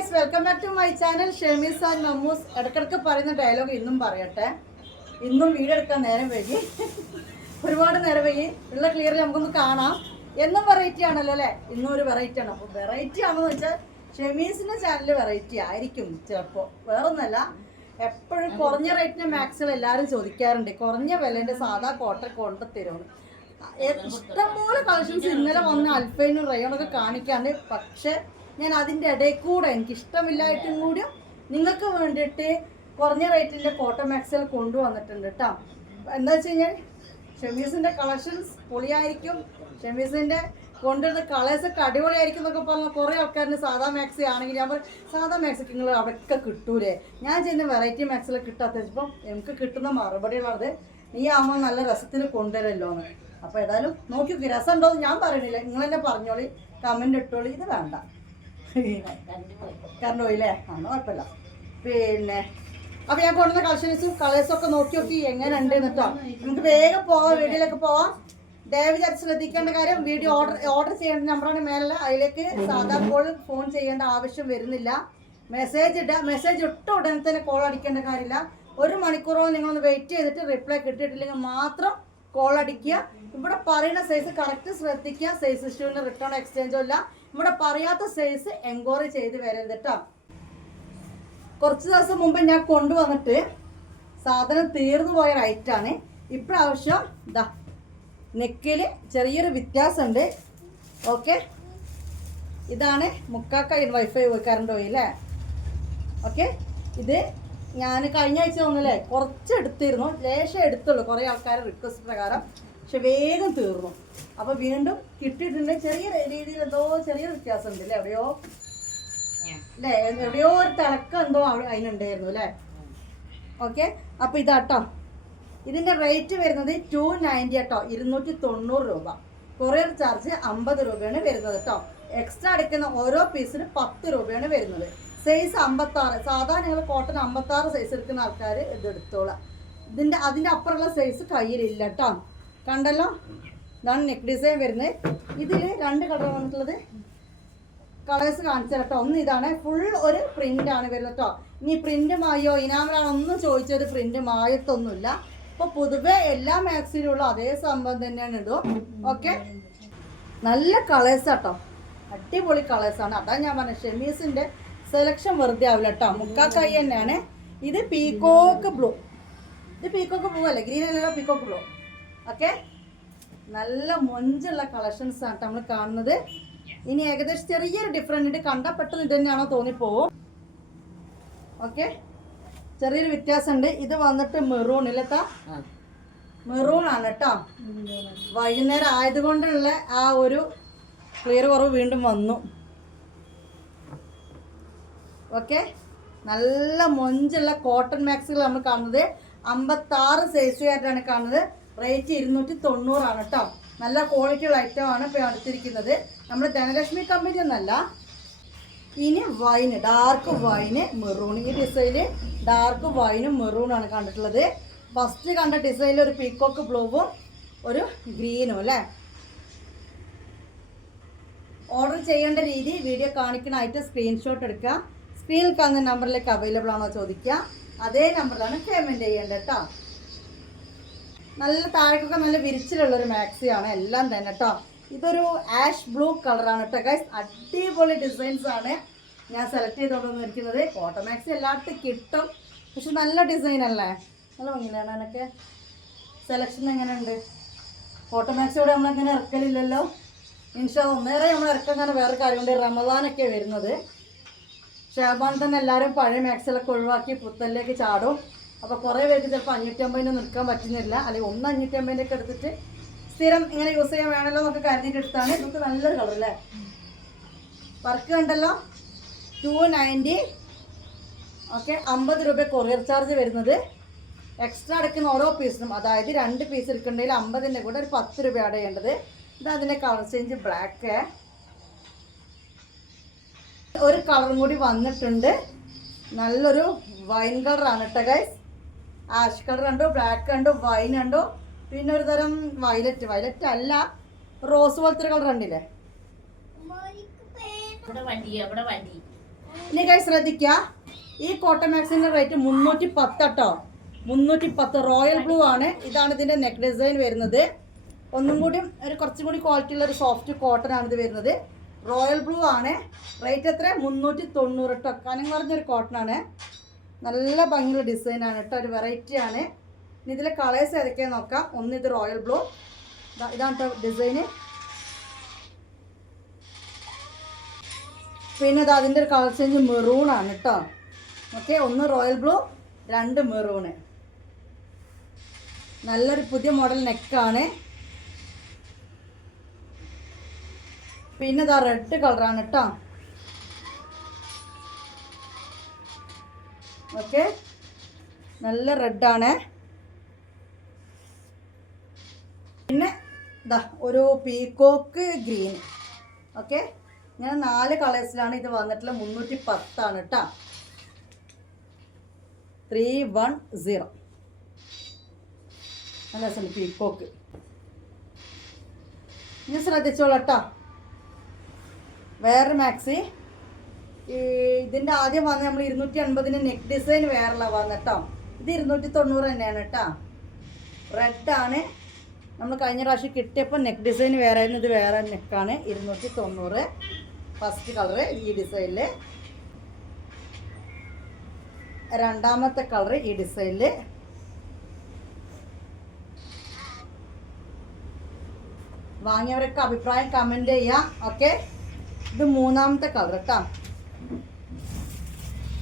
Guys welcome back to my channel ഷെമീസ് and Mammoos ഇടക്കിടക്ക് പറയുന്ന dialogue ഇന്നും പറയട്ടെ. ഇന്നും വീഡിയോ എടുക്കാൻ നേരം വൈകി. ഒരുപാട് നേരം വൈകി. ഉള്ള ക്ലിയറിൽ നമുക്കൊന്ന് കാണാം. എന്നും വെറൈറ്റി ആണല്ലോ അല്ലേ? ഇന്നും ഒരു വെറൈറ്റി ആണ്. അപ്പോൾ വെറൈറ്റി ആണെന്ന് വെച്ചാൽ ഷെമീസിന്റെ ചാനൽ വെറൈറ്റി ആയിരിക്കും ചിലപ്പോൾ വേറൊന്നല്ല എപ്പോഴും കുറഞ്ഞ റേറ്റിന് മാക്സിമം എല്ലാവരും ചോദിക്കാറുണ്ട്. കുറഞ്ഞ വിലന്റെ സാധാ കോട്ട കൊണ്ട് തരുമെന്ന്. ഇഷ്ടംപോലെ കളക്ഷൻസ് ഇന്നലെ വന്ന അൽഫൈനും റയോണൊക്കെ കാണിക്കാണ്ട് പക്ഷെ ഞാൻ അതിന്റെ ഇടയിൽ കൂടെ എനിക്ക് ഇഷ്ടമില്ലായിട്ടും കൂടി നിങ്ങൾക്ക് വേണ്ടിയിട്ട് കുറഞ്ഞ റേറ്റിന്റെ കോട്ടൺ മാക്സിൽ കൊണ്ടുവന്നിട്ടുണ്ട് കേട്ടോ എന്താ വെച്ച് കഴിഞ്ഞാൽ ഷെമീസിന്റെ കളക്ഷൻസ് പൊളിയായിരിക്കും. ഷെമീസിന്റെ കൊണ്ടുവരുന്ന കളേഴ്സ് ഒക്കെ അടിപൊളിയായിരിക്കും എന്നൊക്കെ പറഞ്ഞ കുറേ ആൾക്കാരിന് സാധാ മാക്സി ആണെങ്കിൽ ഞാൻ പറയും സാധാ മാക്സി നിങ്ങൾ അവിടെയൊക്കെ കിട്ടൂലേ? ഞാൻ ചെയ്യുന്ന വെറൈറ്റി മാക്സിൽ കിട്ടാത്ത ഇപ്പം എനിക്ക് കിട്ടുന്ന മറുപടികളത് നീ ആവുമ്പോൾ നല്ല രസത്തിൽ കൊണ്ടുവരല്ലോ എന്ന്. അപ്പോൾ ഏതായാലും നോക്കി രസം ഉണ്ടോ എന്ന് ഞാൻ പറയണില്ല. നിങ്ങൾ തന്നെ പറഞ്ഞോളി കമന്റ് ഇട്ടോളി ഇത് വേണ്ട. കറണ്ട് പോയില്ലേ? ആണ് കുഴപ്പമില്ല. പിന്നെ അപ്പൊ ഞാൻ കൊണ്ടുവന്ന കളക്ഷൻസും കളേഴ്സും ഒക്കെ നോക്കി നോക്കി എങ്ങനെ ഉണ്ട് എന്നിട്ടോ? നമുക്ക് വേഗം പോവാം വീഡിയോയിലേക്ക് പോവാം. ദയവിചാരി ശ്രദ്ധിക്കേണ്ട കാര്യം വീഡിയോ ഓർഡർ ഓർഡർ ചെയ്യേണ്ട നമ്പറാണ് മേലെ അതിലേക്ക് സാധാ കോൾ ഫോൺ ചെയ്യേണ്ട ആവശ്യം വരുന്നില്ല. മെസ്സേജ് ഇടുക മെസ്സേജ് ഇട്ട ഉടനെ തന്നെ കോൾ അടിക്കേണ്ട കാര്യമില്ല. ഒരു മണിക്കൂറോളം നിങ്ങളൊന്ന് വെയിറ്റ് ചെയ്തിട്ട് റിപ്ലൈ കിട്ടിയിട്ടില്ലെങ്കിൽ മാത്രം കോൾ അടിക്കുക. ഇവിടെ പറയുന്ന സൈസ് കറക്റ്റ് ശ്രദ്ധിക്കുക. സൈസ് ഇഷ്യൂവിന് റിട്ടേൺ എക്സ്ചേഞ്ചോ ഇല്ല. ഇവിടെ പറയാത്ത സൈസ് എൻക്വയറി ചെയ്ത് വരരുത് കേട്ടോ കുറച്ച് ദിവസം മുമ്പ് ഞാൻ കൊണ്ടുവന്നിട്ട് സാധനം തീർന്നു പോയ റൈറ്റാണ് ഇപ്രാവശ്യം ഇതാ നെക്കിൽ ചെറിയൊരു വ്യത്യാസമുണ്ട്. ഓക്കെ ഇതാണ് മുക്കാക്ക വൈഫൈ കറണ്ട് പോയി അല്ലേ? ഓക്കെ ഇത് ഞാൻ കഴിഞ്ഞ ആഴ്ച തോന്നുന്നില്ലേ കുറച്ച് എടുത്തിരുന്നു. ലേശം എടുത്തുള്ളൂ. കുറേ ആൾക്കാർ റിക്വസ്റ്റ് പ്രകാരം. പക്ഷെ വേഗം തീർന്നു. അപ്പോൾ വീണ്ടും കിട്ടിയിട്ടുണ്ട്. ചെറിയ രീതിയിൽ എന്തോ ചെറിയ വ്യത്യാസം ഉണ്ട് അല്ലേ? എവിടെയോ അല്ലേ? എവിടെയോ ഒരു തിളക്കം എന്തോ അതിനുണ്ടായിരുന്നു അല്ലേ? ഓക്കെ. അപ്പോൾ ഇതാട്ടോ. ഇതിന്റെ റേറ്റ് വരുന്നത് ടു നയന്റി കേട്ടോ ഇരുന്നൂറ്റി തൊണ്ണൂറ് രൂപ. കൊറിയർ ചാർജ് അമ്പത് രൂപയാണ് വരുന്നത് കേട്ടോ. എക്സ്ട്രാ അടയ്ക്കുന്ന ഓരോ പീസിന് പത്ത് രൂപയാണ് വരുന്നത്. സൈസ് അമ്പത്താറ്. സാധാരണ ഞങ്ങൾ കോട്ടൺ അമ്പത്താറ് സൈസ് എടുക്കുന്ന ആൾക്കാർ ഇത് എടുത്തോളാം. ഇതിന്റെ അതിന്റെ അപ്പുറമുള്ള സൈസ് കയ്യിലില്ല കേട്ടോ. കണ്ടല്ലോ? ഇതാണ് നെക്ക് ഡിസൈൻ വരുന്നത്. ഇതിൽ രണ്ട് കളർ വന്നിട്ടുള്ളത്. കളേഴ്സ് കാണിച്ചു കേട്ടോ ഒന്ന് ഇതാണ് ഫുൾ ഒരു പ്രിന്റ് ആണ് വരുന്നത് കേട്ടോ ഇനി പ്രിന്റ് മായോ ഒന്നും ചോദിച്ചത് പ്രിന്റ് മായത്തൊന്നുമില്ല. അപ്പൊ പൊതുവെ എല്ലാ മാക്സിലുള്ള അതേ സംഭവം തന്നെയാണ് ഇടും ഓക്കെ നല്ല കളേഴ്സ് കേട്ടോ അടിപൊളി കളേഴ്സ് ആണ്. അതാ ഞാൻ പറഞ്ഞത് ഷെമീസിന്റെ സെലക്ഷൻ വെറുതെ ആവില്ല കേട്ടോ മുക്കാക്കായി തന്നെയാണ്. ഇത് പീക്കോക്ക് ബ്ലൂ ഇത് പീക്കോക്ക് ബ്ലൂ അല്ലേ? ഗ്രീൻ അല്ലല്ലോ പീക്കോക്ക് ബ്ലൂ ഓക്കെ നല്ല മൊഞ്ചുള്ള കളക്ഷൻസ് ആണ് നമ്മൾ കാണുന്നത്. ഇനി ഏകദേശം ചെറിയൊരു ഡിഫറെന്റ് ഉണ്ട്. കണ്ടാൽ പെട്ടെന്ന് ഇത് തന്നെയാണോ തോന്നിപ്പോവും. ഓക്കെ ചെറിയൊരു വ്യത്യാസമുണ്ട്. ഇത് വന്നിട്ട് മെറൂൺ ഇല്ലത്താ മെറൂൺ ആണ് കേട്ടോ വൈകുന്നേരം ആയതുകൊണ്ടുള്ള ആ ഒരു ക്ലിയർ കുറവ് വീണ്ടും വന്നു. ഓക്കെ നല്ല മൊഞ്ചുള്ള കോട്ടൺ മാക്സുകൾ നമ്മൾ കാണുന്നത്. അമ്പത്താറ് സൈസുകാരായിട്ടാണ് കാണുന്നത്. റേറ്റ് ഇരുന്നൂറ്റി തൊണ്ണൂറാണ് കേട്ടോ. നല്ല ക്വാളിറ്റിയുള്ള ഐറ്റം ആണ് ഇപ്പോൾ എടുത്തിരിക്കുന്നത്. നമ്മൾ ധനലക്ഷ്മി കമ്പനി ഒന്നല്ല ഇനി വൈന് ഡാർക്ക് വൈന് മെറൂൺ ഈ ഡിസൈനിൽ ഡാർക്ക് വൈനും മെറൂണും ആണ് കണ്ടിട്ടുള്ളത്. ഫസ്റ്റ് കണ്ട ഡിസൈനിൽ ഒരു പീക്കോക്ക് ബ്ലൂവും ഒരു ഗ്രീനും അല്ലേ? ഓർഡർ ചെയ്യേണ്ട രീതി വീഡിയോ കാണിക്കണമായിട്ട് സ്ക്രീൻഷോട്ട് എടുക്കുക. സ്ക്രീനിൽ കാണുന്ന നമ്പറിലേക്ക് അവൈലബിൾ ആണോ ചോദിക്കുക. അതേ നമ്പറിലാണ് പേയ്മെന്റ് ചെയ്യേണ്ടത് കേട്ടോ. നല്ല താഴേക്കൊക്കെ നല്ല വിരിച്ചിലുള്ളൊരു മാക്സിയാണ്. എല്ലാം തന്നെ കേട്ടോ ഇതൊരു ആഷ് ബ്ലൂ കളറാണ് കേട്ടോ ഗൈസ് അടിപൊളി ഡിസൈൻസ് ആണ് ഞാൻ സെലക്ട് ചെയ്തുകൊണ്ടിരിക്കുന്നത് കോട്ടൺ മാക്സി എല്ലായിടത്തും കിട്ടും. പക്ഷെ നല്ല ഡിസൈൻ അല്ലേ? നല്ല ഭംഗിയിലാണ് അതിനൊക്കെ സെലക്ഷൻ എങ്ങനെയുണ്ട്? കോട്ടൺ മാക്സിയോടെ നമ്മളങ്ങനെ ഇറക്കലില്ലല്ലോ. ഇൻഷാ ഒന്നേറെ നമ്മൾ ഇറക്കാൻ കാരണം വേറെ കാര്യമുണ്ട് റമദാനൊക്കെ വരുന്നത്. ഷാബാൻ തന്നെ എല്ലാവരും പഴയ മാക്സിലൊക്കെ ഒഴിവാക്കി പുത്തലിലേക്ക് ചാടും. അപ്പോൾ കുറേ പേർക്ക് ചിലപ്പോൾ അഞ്ഞൂറ്റമ്പതിന് നിൽക്കാൻ പറ്റുന്നില്ല. അല്ലെങ്കിൽ ഒന്ന് അഞ്ഞൂറ്റമ്പതിന്റെ ഒക്കെ എടുത്തിട്ട് സ്ഥിരം ഇങ്ങനെ യൂസ് ചെയ്യാൻ വേണമല്ലോ നമുക്ക് കരുതിയിട്ട് എടുത്താണ്. നമുക്ക് നല്ലൊരു കളർ അല്ലേ? വർക്ക് കണ്ടല്ലോ? ടു നയന്റി ഓക്കെ അമ്പത് രൂപ കൊറിയർ ചാർജ് വരുന്നത്. എക്സ്ട്രാ അടയ്ക്കുന്ന ഓരോ പീസിനും അതായത് രണ്ട് പീസ് എടുക്കണമെങ്കിൽ അമ്പതിന്റെ കൂടെ ഒരു പത്ത് രൂപ ആഡ് ചെയ്യേണ്ടത്. ഇത് അതിന്റെ കളർ ചേഞ്ച് ബ്ലാക്ക് ഒരു കളറും കൂടി വന്നിട്ടുണ്ട്. നല്ലൊരു വൈൻ കളറാണ് കേട്ടോ ഗൈസ് ആഷ് കളർ കണ്ടു ബ്ലാക്ക് കണ്ടു വൈൻ കണ്ടു പിന്നെ ഒരു തരം വയലറ്റ് വയലറ്റ് അല്ല റോസ് പോലത്തെ ഒരു കളർ കണ്ടില്ലേ? ഇനി കൈ ശ്രദ്ധിക്ക ഈ കോട്ടൺ മാക്സിന്റെ റേറ്റ് മുന്നൂറ്റി പത്ത് കേട്ടോ. മുന്നൂറ്റി പത്ത് റോയൽ ബ്ലൂ ആണ്. ഇതാണ് ഇതിന്റെ നെക്ക് ഡിസൈൻ വരുന്നത്. ഒന്നും കൂടി ഒരു കുറച്ചും കൂടി ക്വാളിറ്റി ഉള്ള ഒരു സോഫ്റ്റ് കോട്ടൺ ആണ് ഇത് വരുന്നത്. റോയൽ ബ്ലൂ ആണ്. റേറ്റ് എത്ര മുന്നൂറ്റി തൊണ്ണൂറ് കേട്ടോ കനം കുറഞ്ഞൊരു കോട്ടൺ ആണ്. നല്ല ഭംഗിയുള്ള ഡിസൈനാണ് കേട്ടോ ഒരു വെറൈറ്റി ആണ്. ഇനി ഇതിലെ കളേഴ്സ് ഏതൊക്കെയാന്ന് നോക്കാം. ഒന്ന് ഇത് റോയൽ ബ്ലൂ ഇതാണ് കേട്ടോ ഡിസൈന് പിന്നെ ഇത് അതിന്റെ ഒരു കളർ ചേഞ്ച് മെറൂൺ ആണ് കേട്ടോ ഓക്കെ ഒന്ന് റോയൽ ബ്ലൂ രണ്ട് മെറൂണ് നല്ലൊരു പുതിയ മോഡൽ നെക്കാണ് പിന്നെ ഇതാ റെഡ് കളറാണ് കേട്ടോ ഓക്കെ. നല്ല റെഡാണ് പിന്നെ ഇതാ ഒരു പീക്കോക്ക് ഗ്രീൻ ഓക്കെ. ഞാൻ നാല് കളേഴ്സിലാണ് ഇത് വന്നിട്ടുള്ളത്. മുന്നൂറ്റി പത്താണ് കേട്ടോ ത്രീ വൺ സീറോ നല്ല രസമുണ്ട് പീക്കോക്ക് ഇനി ശ്രദ്ധിച്ചോളാം കേട്ടോ വേറൊരു മാക്സി ഇതിന്റെ ആദ്യം വന്ന നമ്മൾ ഇരുന്നൂറ്റി അൻപതിന് നെക്ക് ഡിസൈൻ വേറെയുള്ള വന്നിട്ടോ ഇത് ഇരുന്നൂറ്റി തൊണ്ണൂറ് തന്നെയാണ് കേട്ടോ റെഡാണ് നമ്മൾ കഴിഞ്ഞ പ്രാവശ്യം കിട്ടിയപ്പോൾ നെക്ക് ഡിസൈൻ വേറെ ഇത് വേറെ നെക്കാണ് ഇരുന്നൂറ്റി തൊണ്ണൂറ് ഫസ്റ്റ് കളർ ഈ ഡിസൈനിൽ രണ്ടാമത്തെ കളർ ഈ ഡിസൈനിൽ വാങ്ങിയവരൊക്കെ അഭിപ്രായം കമന്റ് ചെയ്യാം. ഓക്കെ ഇത് മൂന്നാമത്തെ കളർ കേട്ടോ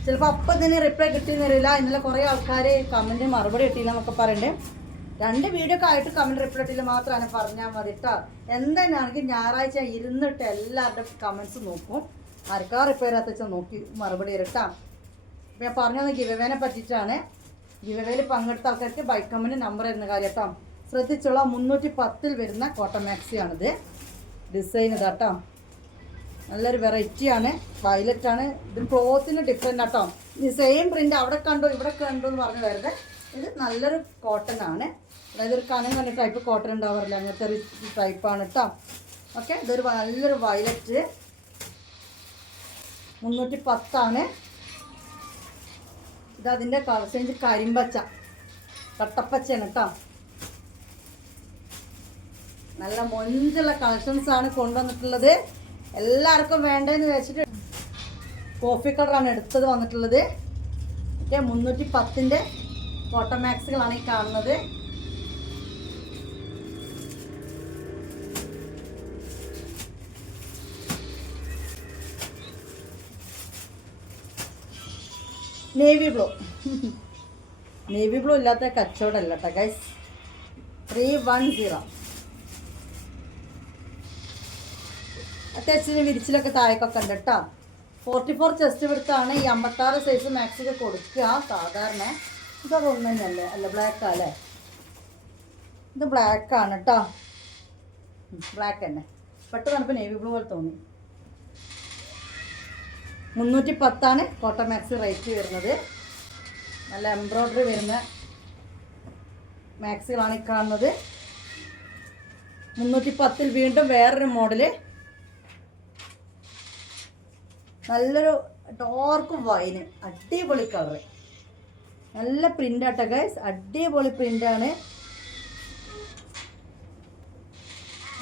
ചിലപ്പോൾ അപ്പം തന്നെ റിപ്ലൈ കിട്ടിയെന്ന് ഇന്നലെ കുറേ ആൾക്കാർ കമന്റ് മറുപടി കിട്ടിയില്ല എന്നൊക്കെ പറയണ്ടേ. രണ്ട് വീഡിയോ ഒക്കെ ആയിട്ട് കമന്റ് റിപ്ലൈ മാത്രം മാത്രമാണ് പറഞ്ഞാൽ മതി കേട്ടോ എന്താണെങ്കിൽ ഞായറാഴ്ച ഇരുന്നിട്ട് എല്ലാവരുടെയും കമൻസ് നോക്കും. ആർക്കാ റിപ്പയർ വെച്ചാൽ നോക്കി മറുപടി തരും ഞാൻ പറഞ്ഞു പറഞ്ഞത് ഗിവവേനെ പറ്റിയിട്ടാണ്. ഗിവവേയിൽ പങ്കെടുത്ത ആൾക്കാർക്ക് ബൈക്ക് കമ്പനി നമ്പർ എന്ന കാര്യം കേട്ടോ ശ്രദ്ധിച്ചുള്ള മുന്നൂറ്റി പത്തിൽ വരുന്ന കോട്ടൺ മാക്സിയാണിത് ഡിസൈൻ ഇതാട്ടോ നല്ലൊരു വെറൈറ്റിയാണ് ആണ്. ഇത് ക്ലോത്തിന് ഡിഫറെന്റ് ആട്ടോ. ഈ സെയിം പ്രിന്റ് അവിടെ കണ്ടു ഇവിടെ കണ്ടു എന്ന് പറഞ്ഞു വരുന്നത് ഇത് നല്ലൊരു കോട്ടൺ ആണ്. അതായത് ഒരു കനം കണ്ട ടൈപ്പ് കോട്ടൺ ഉണ്ടാവാറില്ല. അങ്ങനത്തെ ഒരു ടൈപ്പാണ് കേട്ടോ ഓക്കെ ഇതൊരു നല്ലൊരു വയലറ്റ് മുന്നൂറ്റി പത്താണ് ഇത് അതിന്റെ കളർ ചേഞ്ച് കരിമ്പച്ച. കട്ടപ്പച്ചയാണ് കേട്ടോ നല്ല മൊഞ്ചുള്ള കളക്ഷൻസ് ആണ് കൊണ്ടുവന്നിട്ടുള്ളത്. എല്ലാവർക്കും വേണ്ടതെന്ന് വെച്ചിട്ട് കോഫി കളറാണ് എടുത്തത് വന്നിട്ടുള്ളത്. ഓക്കെ മുന്നൂറ്റി പത്തിന്റെ ഫോട്ടോമാക്സുകളാണ് ഈ കാണുന്നത്. നേവി ബ്ലൂ നേവി ബ്ലൂ ഇല്ലാത്ത കച്ചവടമല്ല കേട്ടോ ഗൈസ് ത്രീ വൺ സീറോ അത്യാവശ്യം വിരിച്ചിലൊക്കെ താഴേക്കൊക്കെ ഉണ്ട് കേട്ടോ ഫോർട്ടി ഫോർ ചെസ്റ്റ് എടുത്താണ് ഈ അമ്പത്താറ് സൈസ് മാക്സിക്ക് കൊടുക്കുക സാധാരണ. ഇതൊക്കെ ഒന്നും തന്നെയല്ലേ? അല്ല ബ്ലാക്ക് അല്ലേ? ഇത് ബ്ലാക്ക് ആണ് കേട്ടോ ബ്ലാക്ക് തന്നെ. പെട്ടെന്ന് നമുക്ക് നേവി ബ്ലൂ പോലെ തോന്നി. മുന്നൂറ്റി പത്താണ് കോട്ടൺ മാക്സി റേറ്റ് വരുന്നത്. നല്ല എംബ്രോയ്ഡറി വരുന്ന മാക്സികളാണ് ഈ കാണുന്നത്. മുന്നൂറ്റി പത്തിൽ വീണ്ടും വേറൊരു മോഡൽ നല്ലൊരു ഡോർക്ക് വൈന് അടിപൊളി കളറ് നല്ല പ്രിന്റ് ആട്ടോ ഗൈസ് അടിപൊളി പ്രിന്റാണ്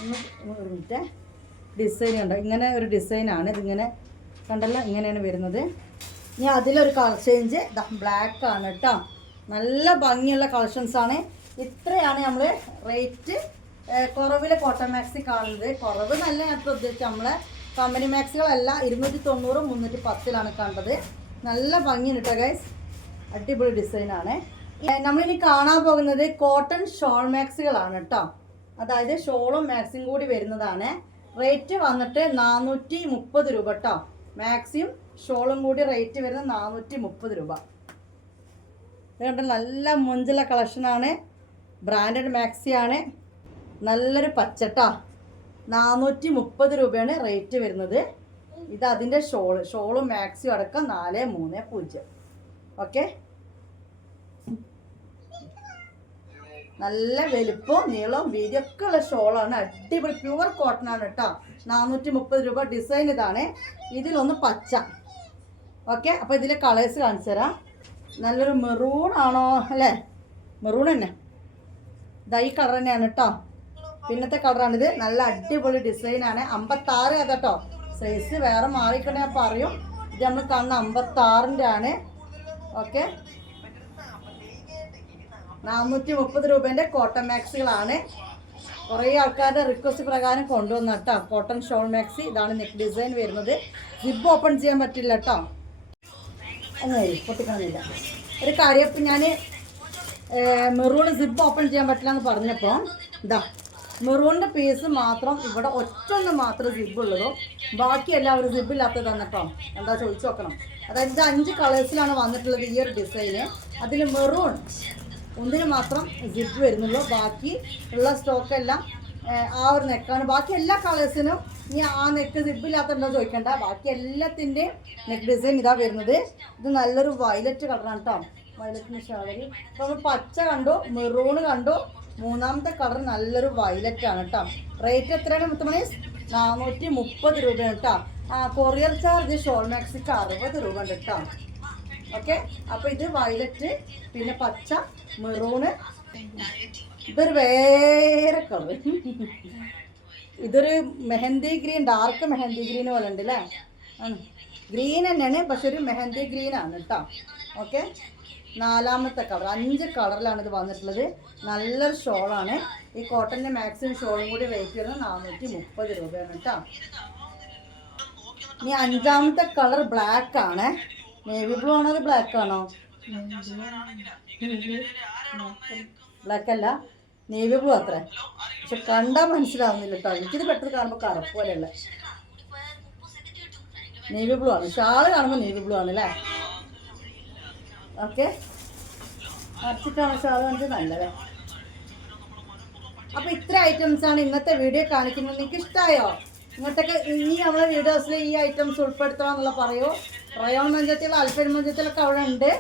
മിനിറ്റ് ഡിസൈൻ ഉണ്ടോ ഇങ്ങനെ ഒരു ഡിസൈനാണ് ഇതിങ്ങനെ കണ്ടല്ലോ ഇങ്ങനെയാണ് വരുന്നത്. ഇനി അതിലൊരു കളർ ചേഞ്ച് ബ്ലാക്ക് ആണ് കേട്ടോ നല്ല ഭംഗിയുള്ള കളക്ഷൻസ് ആണ്. ഇത്രയാണ് നമ്മൾ റേറ്റ് കുറവിൽ കോട്ടൺ മാക്സി കാണുന്നത് കുറവ് നല്ല ഞാൻ ഉദ്ദേശിച്ചത് നമ്മളെ കമ്പനി മാക്സുകളല്ല ഇരുന്നൂറ്റി തൊണ്ണൂറ് മുന്നൂറ്റി പത്തിലാണ് കണ്ടത്. നല്ല ഭംഗിയുണ്ട് കേട്ടോ ഗൈസ് അടിപൊളി ഡിസൈനാണ് നമ്മളിനി കാണാൻ പോകുന്നത് കോട്ടൺ ഷോൾ മാക്സുകളാണ് കേട്ടോ അതായത് ഷോളും മാക്സും കൂടി വരുന്നതാണ്. റേറ്റ് വന്നിട്ട് നാനൂറ്റി മുപ്പത് രൂപ കേട്ടോ മാക്സിയും ഷോളും കൂടി റേറ്റ് വരുന്നത് നാനൂറ്റി മുപ്പത് രൂപ. നല്ല മുഞ്ചല കളക്ഷനാണ് ബ്രാൻഡഡ് മാക്സിയാണ് നല്ലൊരു പച്ചട്ടാ നാനൂറ്റി മുപ്പത് രൂപയാണ് റേറ്റ് വരുന്നത്. ഇത് അതിന്റെ ഷോൾ ഷോളും മാക്സിയും അടക്കം നാല് മൂന്ന് പൂജ്യം. ഓക്കെ നല്ല വലുപ്പവും നീളവും വീതിയൊക്കെ ഉള്ള ഷോളാണ്. അടിപൊളി പ്യുവർ കോട്ടൺ ആണ് കേട്ടോ. നാനൂറ്റി മുപ്പത് രൂപ ഡിസൈൻ ഇതാണ്. ഇതിലൊന്ന് പച്ച. ഓക്കെ അപ്പോൾ ഇതിലെ കളേഴ്സ് കാണിച്ചു തരാം. നല്ലൊരു മെറൂൺ ആണോ? അല്ലേ? മെറൂൺ തന്നെ. ഈ കളർ തന്നെയാണ് കേട്ടോ. പിന്നത്തെ കളറാണിത്. നല്ല അടിപൊളി ഡിസൈനാണ് അമ്പത്താറ് കേട്ടോ സൈസ് വേറെ മാറിക്കണേ പറയും. ഇത് നമ്മൾ കാണുന്ന അമ്പത്താറിന്റെ ആണ് ഓക്കെ നാനൂറ്റി മുപ്പത് രൂപേന്റെ കോട്ടൺ മാക്സികളാണ് കുറേ ആൾക്കാരുടെ റിക്വസ്റ്റ് പ്രകാരം കൊണ്ടുവന്ന കേട്ടോ. കോട്ടൺ ഷോൾ മാക്സി ഇതാണ് നെക്ക് ഡിസൈൻ വരുന്നത്. സിബ് ഓപ്പൺ ചെയ്യാൻ പറ്റില്ല കേട്ടോ. അങ്ങനെ ഒരു കാര്യം ഞാൻ മെറൂൺ സിബ് ഓപ്പൺ ചെയ്യാൻ പറ്റില്ല എന്ന് പറഞ്ഞപ്പോൾ ഇതാ മെറൂണിന്റെ പീസ് മാത്രം ഇവിടെ ഒറ്റൊന്ന് മാത്രം സിബ് ഉള്ളതും ബാക്കി എല്ലാവരും സിബ് ഇല്ലാത്തത് തന്നിട്ടോ? എന്താ ചോദിച്ചു നോക്കണം. അതായത് അഞ്ച് കളേഴ്സിലാണ് വന്നിട്ടുള്ളത് ഈ ഒരു ഡിസൈന് അതിൽ മെറൂൺ ഒന്നിന് മാത്രം സിബ് വരുന്നുള്ളൂ. ബാക്കി ഉള്ള സ്റ്റോക്കെല്ലാം ആ ഒരു നെക്കാണ് ബാക്കി എല്ലാ കളേഴ്സിനും ഇനി ആ നെക്ക് സിബില്ലാത്തുണ്ടോ ചോദിക്കണ്ട. ബാക്കി എല്ലാത്തിന്റെയും നെക്ക് ഡിസൈൻ ഇതാ വരുന്നത്. ഇത് നല്ലൊരു വയലറ്റ് കളറാണ് കേട്ടോ വയലറ്റിന് ഷാളി അപ്പോൾ നമ്മൾ പച്ച കണ്ടു മെറൂൺ കണ്ടു മൂന്നാമത്തെ കളർ നല്ലൊരു വയലറ്റ് ആണ് കേട്ടോ റേറ്റ് എത്രയാണ് മുത്തുമണി? നാനൂറ്റി മുപ്പത് രൂപയാണ് കേട്ടോ ആ കൊറിയർ ചാർജ് ഷോൾ മാക്സിക്ക് അറുപത് രൂപ ഉണ്ട് കേട്ടോ ഓക്കെ അപ്പൊ ഇത് വയലറ്റ് പിന്നെ പച്ച മെറൂണ് ഇതൊരു വേറെ കളർ ഇതൊരു mehndi green dark mehndi green പോലെ ഉണ്ട് അല്ലേ ഗ്രീൻ തന്നെയാണ് പക്ഷെ ഒരു മെഹന്തി ഗ്രീൻ ആണ് കേട്ടോ ഓക്കെ നാലാമത്തെ കളർ അഞ്ച് കളറിലാണ് ഇത് വന്നിട്ടുള്ളത്. നല്ലൊരു ഷോളാണ്. ഈ കോട്ടന്റെ മാക്സിമം ഷോളും കൂടി റേറ്റ് വരുന്നത് നാനൂറ്റി മുപ്പത് രൂപയാണ് കേട്ടോ. ഇനി അഞ്ചാമത്തെ കളർ ബ്ലാക്ക് ആണ്. നേവി ബ്ലൂ ആണോ അത് ബ്ലാക്ക് ആണോ? ബ്ലാക്ക് അല്ല. നേവി ബ്ലൂ അത്ര. പക്ഷെ കണ്ടാൽ മനസ്സിലാവുന്നില്ല കേട്ടോ. എനിക്കിത് പെട്ടെന്ന് കാണുമ്പോൾ കറുപ്പ് പോലെയുള്ള നേവി ബ്ലൂ ആണ്. ഷാൾ കാണുമ്പോൾ നേവി ബ്ലൂ ആണ് അല്ലേ ഓക്കെ. അടച്ചിട്ടാണ് സാധനം നല്ലതേ. അപ്പൊ ഇത്ര ഐറ്റംസ് ആണ് ഇന്നത്തെ വീഡിയോ കാണിക്കുന്നത്. നിങ്ങൾക്ക് ഇഷ്ടമായോ ഇങ്ങോട്ടൊക്കെ ഇനി നമ്മളെ വീഡിയോസിൽ ഈ ഐറ്റംസ് ഉൾപ്പെടുത്തണം എന്നുള്ള പറയൂ? റയോൺ മഞ്ചത്തിൽ അൽപ്പൻ മഞ്ചത്തിലൊക്കെ അവിടെ ഉണ്ട്.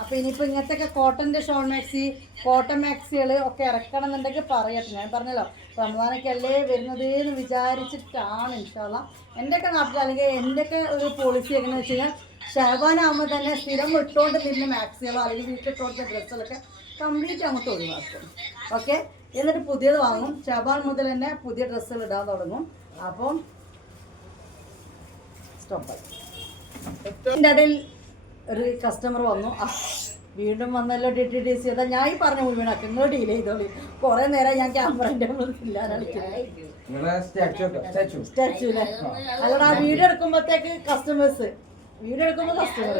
അപ്പോൾ ഇനിയിപ്പോൾ ഇങ്ങനത്തെ കോട്ടന്റെ ഷോൺ മാക്സി കോട്ടൺ മാക്സികൾ ഒക്കെ ഇറക്കണം എന്നുണ്ടെങ്കിൽ പറയട്ടെ ഞാൻ പറഞ്ഞല്ലോ റമദാനൊക്കെ അല്ലേ വരുന്നത് എന്ന് വിചാരിച്ചിട്ടാണ് ഇൻഷാല്ല എന്റെയൊക്കെ നാട്ടിൽ അല്ലെങ്കിൽ എന്റെയൊക്കെ ഒരു പോളിസി എങ്ങനെയാണെന്ന് വെച്ച് കഴിഞ്ഞാൽ ഷാബാനാകുമ്പോൾ തന്നെ സ്ഥിരം ഇട്ടുകൊണ്ട് വരുന്ന മാക്സികളോ അല്ലെങ്കിൽ വീട്ടിലിട്ടുകൊടുത്ത ഡ്രസ്സുകളൊക്കെ കംപ്ലീറ്റ് അങ്ങോട്ട് ഒഴിവാക്കും. ഓക്കെ? എന്നിട്ട് പുതിയത് വാങ്ങും. ശവാൻ മുതൽ തന്നെ പുതിയ ഡ്രസ്സുകൾ ഇടാൻ തുടങ്ങും. അപ്പം സ്റ്റോപ്പായി എന്റെ ഇടയിൽ ഒരു കസ്റ്റമർ വന്നു. വീണ്ടും വന്നല്ലോ ഡി ടി ഡി സി അതാ ഞാൻ ഈ പറഞ്ഞ മുഴുവനാക്കി നിങ്ങൾ ഡീൽ ചെയ്തോളി. കുറെ നേരം ഞാൻ ക്യാമറന്റെ സ്റ്റാച്ചു സ്റ്റാച്ചു സ്റ്റാച്ചു അല്ലേ അല്ലടാ വീഡിയോ എടുക്കുമ്പോഴത്തേക്ക് കസ്റ്റമേഴ്സ് വീഡിയോ എടുക്കുമ്പോൾ കസ്റ്റമർ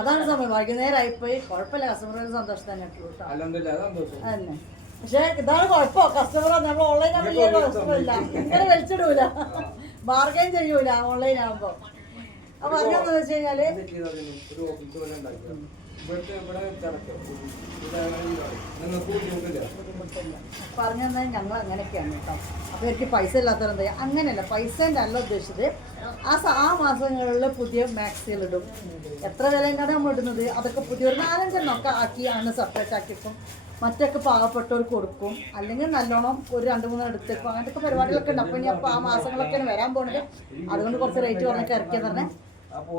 അതാണ് സമയം. വൈകുന്നേരം പോയി. കുഴപ്പമില്ല കസ്റ്റമർ സന്തോഷം തന്നെ തന്നെ പക്ഷെ ഇതാണ് കുഴപ്പം. കസ്റ്റമർ നമ്മൾ ഓൺലൈൻ ആകുമ്പോൾ ഇങ്ങനെ വലിച്ചിടൂല. ബാർഗൈൻ ചെയ്യൂല ഓൺലൈൻ ആകുമ്പോൾ അപ്പൊ പറഞ്ഞെന്ന് വെച്ച് കഴിഞ്ഞാൽ ഒരു ഓഫീസ് പോലെ ഉണ്ടാക്കിയത്. ഇവിടുത്തെ ഇവിടെ നിങ്ങൾക്ക് ബുദ്ധിമുട്ടില്ല പറഞ്ഞു തന്നാൽ ഞങ്ങൾ അങ്ങനെയൊക്കെയാണ് കേട്ടോ. അപ്പൊ എനിക്ക് പൈസ ഇല്ലാത്തവർ എന്താ ചെയ്യുക അങ്ങനെയല്ല. പൈസേന്റെ അല്ല ഉദ്ദേശിച്ചത് ആ ആ മാസങ്ങളിൽ പുതിയ മാക്സികൾ ഇടും. എത്ര വിലയും നമ്മൾ ഇടുന്നത്? അതൊക്കെ പുതിയ ഒരു നാലഞ്ചെണ്ണൊക്കെ ആക്കി ആണ് സെപ്പറേറ്റ് ആക്കിയപ്പം മറ്റൊക്കെ പാവപ്പെട്ടവർക്ക് കൊടുക്കും. അല്ലെങ്കിൽ നല്ലോണം ഒരു രണ്ട് മൂന്ന് എടുത്തേക്കും. അങ്ങനത്തെ പരിപാടികളൊക്കെ ഉണ്ട്. അപ്പോൾ ഇനി അപ്പോൾ ആ മാസങ്ങളൊക്കെയാണ് വരാൻ പോകുന്നത് അതുകൊണ്ട് കുറച്ച് റേറ്റ് കുറഞ്ഞൊക്കെ ഇറക്കിയത് തന്നെ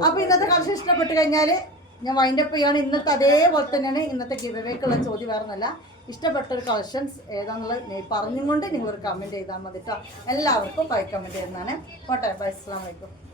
അപ്പോൾ ഇന്നത്തെ കളക്ഷൻ ഇഷ്ടപ്പെട്ട് കഴിഞ്ഞാൽ ഞാൻ വൈൻഡ് അപ്പ് ചെയ്യാണ് ഇന്നത്തെ അതേപോലെ തന്നെയാണ് ഇന്നത്തെ ഗിവേക്കുള്ള ചോദ്യം വേറെ നല്ല ഇഷ്ടപ്പെട്ട ഒരു കളക്ഷൻസ് ഏതാണെന്നുള്ളത് പറഞ്ഞുകൊണ്ട് പറഞ്ഞും കൊണ്ട് നിങ്ങൾ ഒരു കമന്റ് ചെയ്താൽ മതി കേട്ടോ എല്ലാവർക്കും ബൈ കമന്റ് ചെയ്യുന്നതാണ്. ഓട്ടെ ബൈ അസ്സാം വലൈക്കും